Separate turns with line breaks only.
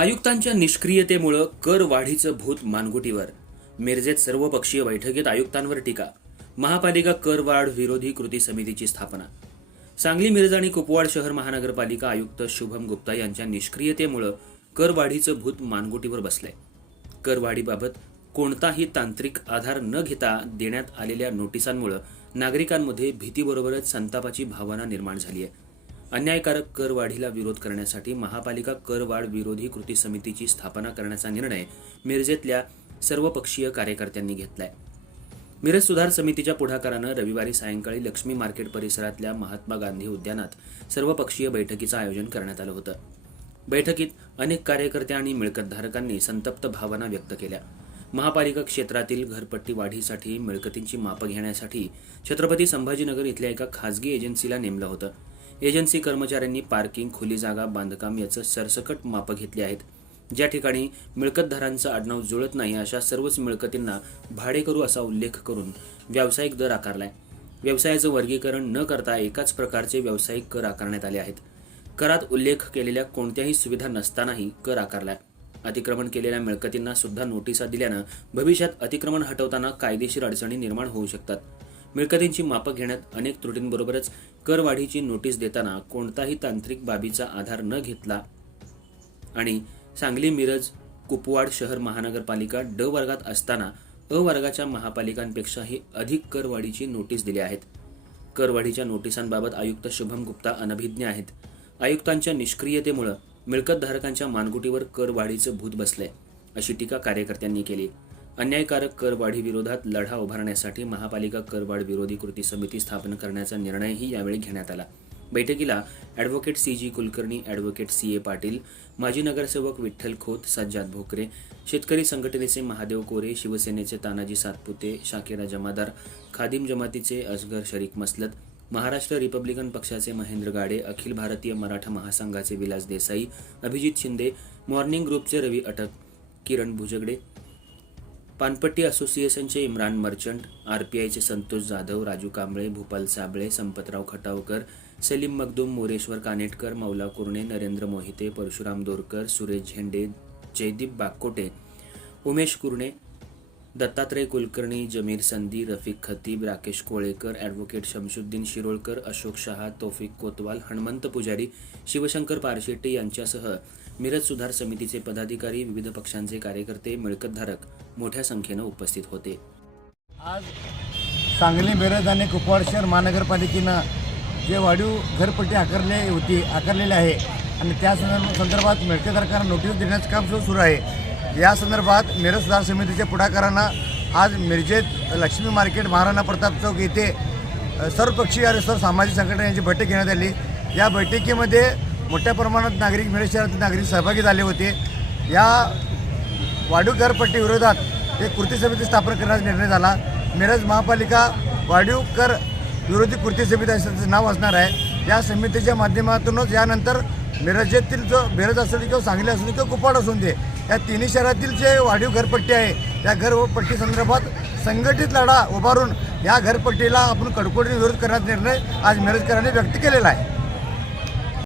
आयुक्तांच्या निष्क्रियतेमुळं कर वाढीचं भूत मानगुटीवर. मिरजेत सर्वपक्षीय बैठकीत आयुक्तांवर टीका. महापालिका कर वाढ विरोधी कृती समितीची स्थापना. सांगली मिरज आणि कुपवाड शहर महानगरपालिका आयुक्त शुभम गुप्ता यांच्या निष्क्रियतेमुळं करवाढीचं भूत मानगुटीवर बसलंय. करवाढीबाबत कोणताही तांत्रिक आधार न घेता देण्यात आलेल्या नोटिसांमुळे नागरिकांमध्ये भीतीबरोबरच संतापाची भावना निर्माण झाली आहे अन्यायकारक करवाढीला विरोध करण्यासाठी महापालिका करवाढ विरोधी कृती समितीची स्थापना करण्याचा निर्णय मिरजेतल्या सर्वपक्षीय कार्यकर्त्यांनी घेतलाय. मिरज सुधार समितीच्या पुढाकारानं रविवारी सायंकाळी लक्ष्मी मार्केट परिसरातल्या महात्मा गांधी उद्यानात सर्वपक्षीय बैठकीचं आयोजन करण्यात आलं होतं. बैठकीत अनेक कार्यकर्ते आणि मिळकतधारकांनी संतप्त भावना व्यक्त केल्या. महापालिका क्षेत्रातील घरपट्टी वाढीसाठी मिळकतींची मापं घेण्यासाठी छत्रपती संभाजीनगर इथल्या एका खासगी एजन्सीला नेमलं होतं. एजन्सी कर्मचाऱ्यांनी पार्किंग खुली जागा बांधकाम याचं सरसकट मापं घेतली आहेत. ज्या ठिकाणी मिळकतदारांचं आडनाव जुळत नाही अशा सर्वच मिळकतींना भाडे करू असा उल्लेख करून व्यावसायिक दर आकारलाय. व्यवसायाचं वर्गीकरण न करता एकाच प्रकारचे व्यावसायिक कर आकारण्यात आले आहेत. करात उल्लेख केलेल्या कोणत्याही सुविधा नसतानाही कर आकारलाय. अतिक्रमण केलेल्या मिळकतींना सुद्धा नोटिसा दिल्यानं भविष्यात अतिक्रमण हटवताना कायदेशीर अडचणी निर्माण होऊ शकतात. मिळकतींची मापं घेण्यात अनेक त्रुटींबरोबरच करवाढीची नोटीस देताना कोणताही तांत्रिक बाबीचा आधार न घेतला. आणि सांगली मिरज कुपवाड शहर महानगरपालिका ड वर्गात असताना अ वर्गाच्या महापालिकांपेक्षाही अधिक करवाढीची नोटीस दिली आहेत. करवाढीच्या नोटिसांबाबत आयुक्त शुभम गुप्ता अनभिज्ञ आहेत. आयुक्तांच्या निष्क्रियतेमुळे मिळकतधारकांच्या मानगुटीवर करवाढीचं भूत बसलंय अशी टीका कार्यकर्त्यांनी केली. अन्यायकारक करवाढी विरोधात लढा उभारण्यासाठी महापालिका करवाढ विरोधी कृती समिती स्थापन करण्याचा निर्णयही यावेळी घेण्यात आला. बैठकीला advocate C G Kulkarni advocate C A Patil माजी नगरसेवक विठ्ठल खोत सज्जाद भोकरे शेतकरी संघटनेचे महादेव कोरे शिवसेनेचे तानाजी सातपुते शाकिरा जमादार खादिम जमातीचे असगर शरीक मसलत महाराष्ट्र रिपब्लिकन पक्षाचे महेंद्र गाडे अखिल भारतीय मराठा महासंघाचे विलास देसाई अभिजित शिंदे मॉर्निंग ग्रुपचे रवी अटक किरण भुजगडे पानपट्टी असोसिएशनचे इम्रान मर्चंट आर पी आयचे संतोष जाधव राजू कांबळे भूपाल साबळे संपतराव खटावकर सलीम मगदूम मोरेश्वर कानेटकर मौला कुर्णे नरेंद्र मोहिते परशुराम दोरकर सुरेश झेंडे जयदीप बागकोटे उमेश कुर्णे दत्तात्रय कुलकर्णी जमीर संधी रफिक खतीब राकेश कोळेकर ॲडव्होकेट शमशुद्दीन शिरोळकर अशोक शहा तौफिक कोतवाल हणमंत पुजारी शिवशंकर पारशेट्टी यांच्यासह मिरज सुधार समितीचे पदाधिकारी विविध पक्षांचे कार्यकर्ते मिळकतधारक मोठ्या संख्येनं उपस्थित होते.
आज सांगली मिरज आणि कुपवाड शहर महानगरपालिकेनं जे वाढीव घरपट्टी आकारले होती आकारलेली आहे आणि त्या संदर्भात मिळकतधारकांना नोटीस देण्याचं काम सुरू आहे. या संदर्भात मिरज सुधार समितीच्या पुढाकारानं आज मिरजेत लक्ष्मी मार्केट महाराणा प्रताप चौक येथे सर्वपक्षीय आणि सर्व सामाजिक संघटनांची बैठक घेण्यात आली. या बैठकीमध्ये मोठ्या प्रमाणात नागरिक मिरज शहरातील नागरिक सहभागी झाले होते. या वाढीव करपट्टी विरोधात एक कृती समिती स्थापन करण्याचा निर्णय झाला. मिरज महापालिका वाढीव कर विरोधी कृती समिती असं नाव असणार आहे. या समितीच्या माध्यमातूनच यानंतर मिरजेतील जो मिरज असेल किंवा सांगली असू किंवा कुपाड असून दे या तिन्ही शहरातील जे वाढीव घरपट्टी आहे या घरपट्टी संदर्भात संघटित लढा उभारून या घरपट्टीला आपण कडकोडीने विरोध करण्याचा निर्णय आज मिरजकरांनी व्यक्त केलेला आहे.